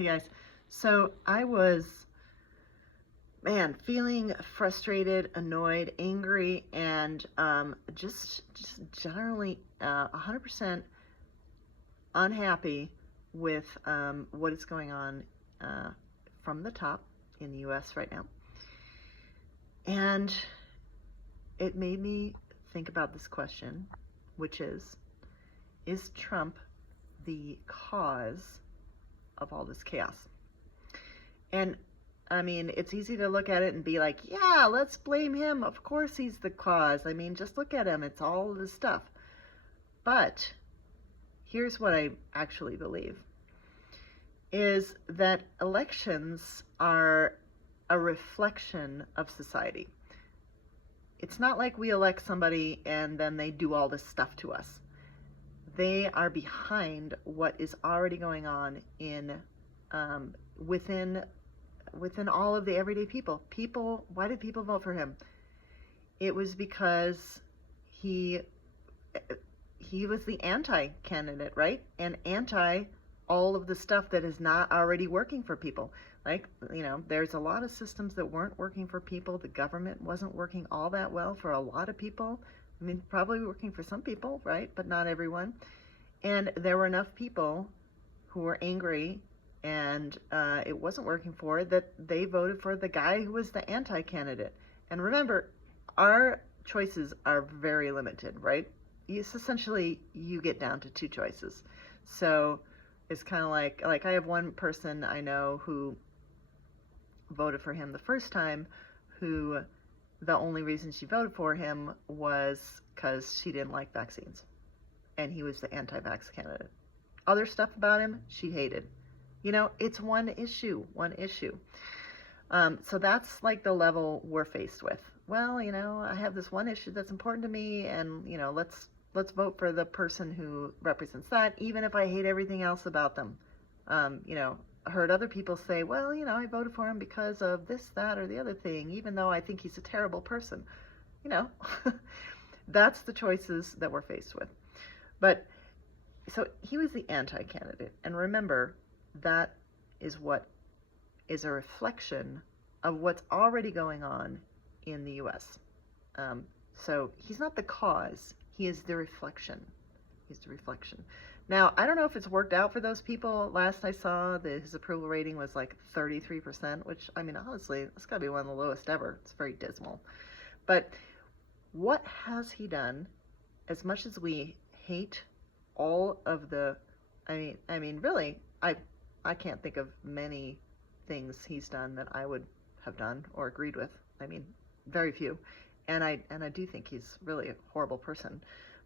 Hey guys. So I was, man, feeling frustrated, annoyed, angry, and just generally 100% unhappy with what is going on uh, from the top in the U.S. right now. And it made me think about this question, which is Trump the cause of all this chaos? And I mean, it's easy to look at it and be like, yeah, let's blame him. Of course he's the cause. I mean, just look at him. It's all this stuff. But here's what I actually believe is that elections are a reflection of society. It's not like we elect somebody and then they do all this stuff to us. They are behind what is already going on in within all of the everyday people. Why did people vote for him? It was because he was the anti-candidate, right? And anti all of the stuff that is not already working for people. Like, there's a lot of systems that weren't working for people. The government wasn't working all that well for a lot of people. I mean, probably working for some people, right? But not everyone. And there were enough people who were angry and it wasn't working for that they voted for the guy who was the anti-candidate. And remember, our choices are very limited, right? It's essentially you get down to two choices. So it's kind of like I have one person I know who voted for him the first time, who the only reason she voted for him was because she didn't like vaccines, and he was the anti-vax candidate. Other stuff about him she hated. It's one issue. So that's like the level we're faced with. Well, I have this one issue that's important to me, and let's vote for the person who represents that, even if I hate everything else about them. I heard other people say, well, I voted for him because of this, that, or the other thing, even though I think he's a terrible person. That's the choices that we're faced with. But so he was the anti-candidate, and remember, that is what is a reflection of what's already going on in the U.S. So he's not the cause, he is the reflection. He's the reflection. Now, I don't know if it's worked out for those people. Last I saw, his approval rating was like 33%, which, I mean, honestly, that's got to be one of the lowest ever. It's very dismal. But what has he done? As much as we hate all of the, I mean, really, I can't think of many things he's done that I would have done or agreed with. I mean, very few. And I do think he's really a horrible person.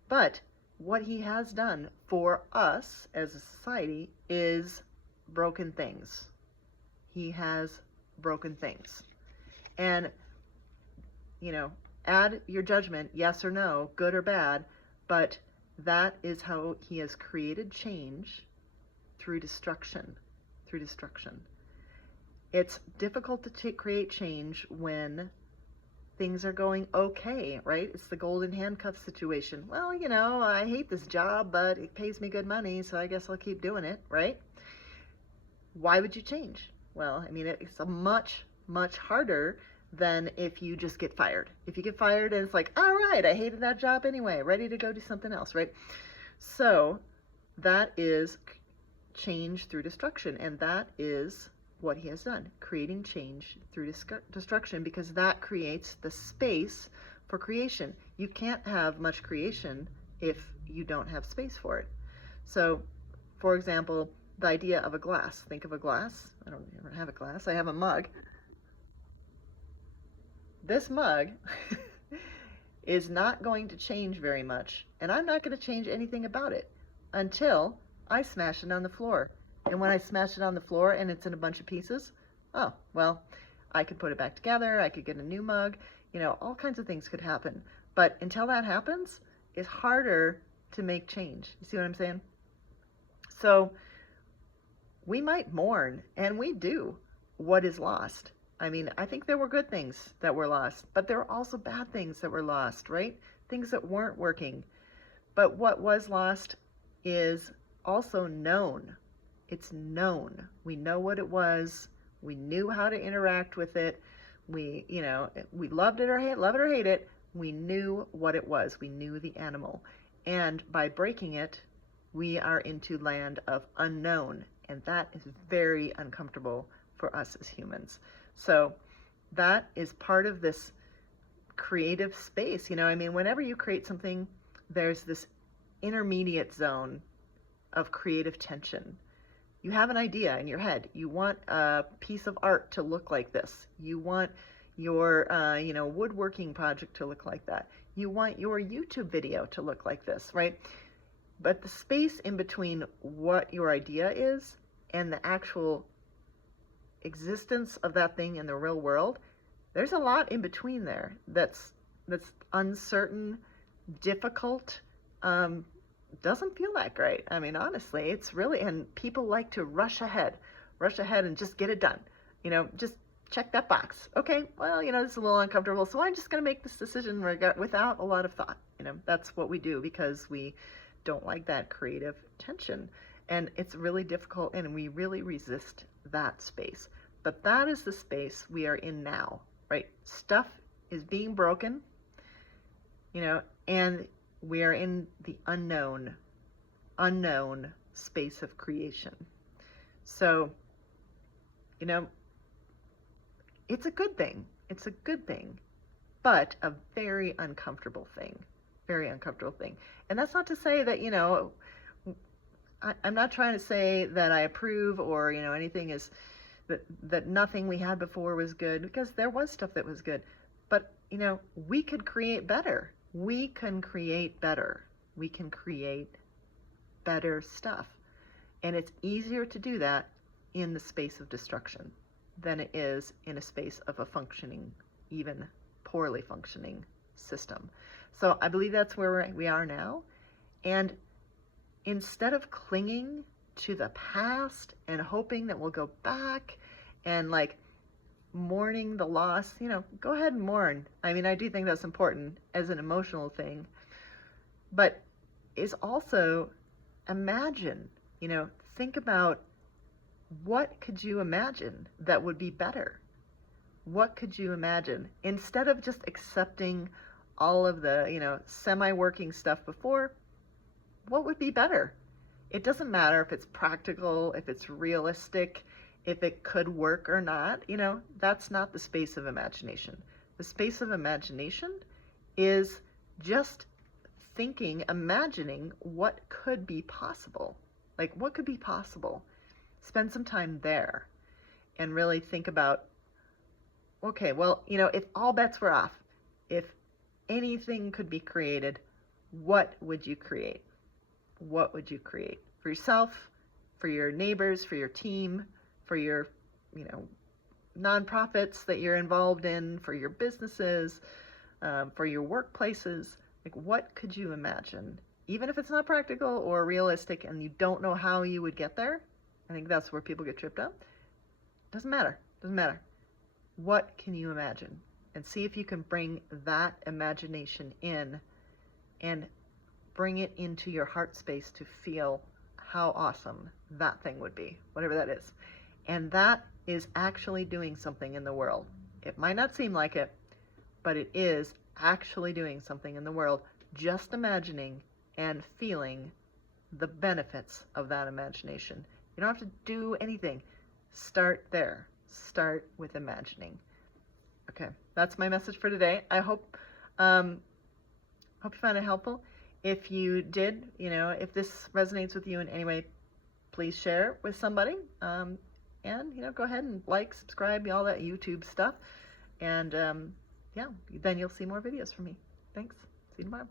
But what he has done for us as a society is broken things. He has broken things. And, add your judgment, yes or no, good or bad, but that is how he has created change through destruction. It's difficult to create change when things are going okay, right? It's the golden handcuff situation. Well, I hate this job, but it pays me good money, so I guess I'll keep doing it, right? Why would you change? Well, I mean, it's a much, much harder than if you just get fired. If you get fired and it's like, all right, I hated that job anyway, ready to go do something else, right? So that is change through destruction, and that is what he has done, creating change through destruction, because that creates the space for creation. You can't have much creation if you don't have space for it. So, for example, the idea of a glass. Think of a glass. I don't ever have a glass. I have a mug. This mug is not going to change very much, and I'm not going to change anything about it until I smash it on the floor. And when I smash it on the floor and it's in a bunch of pieces, oh, well, I could put it back together, I could get a new mug, all kinds of things could happen. But until that happens, it's harder to make change. You see what I'm saying? So we might mourn, and we do, what is lost. I mean, I think there were good things that were lost, but there were also bad things that were lost, right? Things that weren't working. But what was lost is also known. It's known. We know what it was. We knew how to interact with it. We, we loved it or hate it. We knew what it was. We knew the animal. And by breaking it, we are into land of unknown. And that is very uncomfortable for us as humans. So that is part of this creative space. Whenever you create something, there's this intermediate zone of creative tension. You have an idea in your head. You want a piece of art to look like this. You want your, woodworking project to look like that. You want your YouTube video to look like this, right? But the space in between what your idea is and the actual existence of that thing in the real world, there's a lot in between there that's uncertain, difficult, doesn't feel that great. Honestly, it's really, and people like to rush ahead and just get it done. Just check that box. Okay, well, this is a little uncomfortable, so I'm just going to make this decision without a lot of thought. That's what we do because we don't like that creative tension. And it's really difficult, and we really resist that space. But that is the space we are in now, right? Stuff is being broken, and we are in the unknown space of creation. So, it's a good thing. It's a good thing, but a very uncomfortable thing. Very uncomfortable thing. And that's not to say that, I'm not trying to say that I approve or, anything is, that nothing we had before was good, because there was stuff that was good. But, we could create better. We can create better. We can create better stuff. And it's easier to do that in the space of destruction than it is in a space of a functioning, even poorly functioning system. So I believe that's where we are now. And instead of clinging to the past and hoping that we'll go back and mourning the loss, go ahead and mourn. I do think that's important as an emotional thing, but is also imagine, think about what could you imagine that would be better? What could you imagine? Instead of just accepting all of the, semi-working stuff before, what would be better? It doesn't matter if it's practical, if it's realistic, if it could work or not, that's not the space of imagination. The space of imagination is just imagining what could be possible. What could be possible? Spend some time there and really think about, okay, well, if all bets were off, if anything could be created, what would you create? What would you create for yourself, for your neighbors, for your team, for your, nonprofits that you're involved in, for your businesses, for your workplaces? What could you imagine? Even if it's not practical or realistic and you don't know how you would get there, I think that's where people get tripped up. Doesn't matter. What can you imagine? And see if you can bring that imagination in and bring it into your heart space to feel how awesome that thing would be, whatever that is. And that is actually doing something in the world. It might not seem like it, but it is actually doing something in the world, just imagining and feeling the benefits of that imagination. You don't have to do anything. Start there. Start with imagining. Okay, that's my message for today. I hope you found it helpful. If you did, if this resonates with you in any way, please share it with somebody. And, go ahead and subscribe, all that YouTube stuff. And, yeah, then you'll see more videos from me. Thanks. See you tomorrow.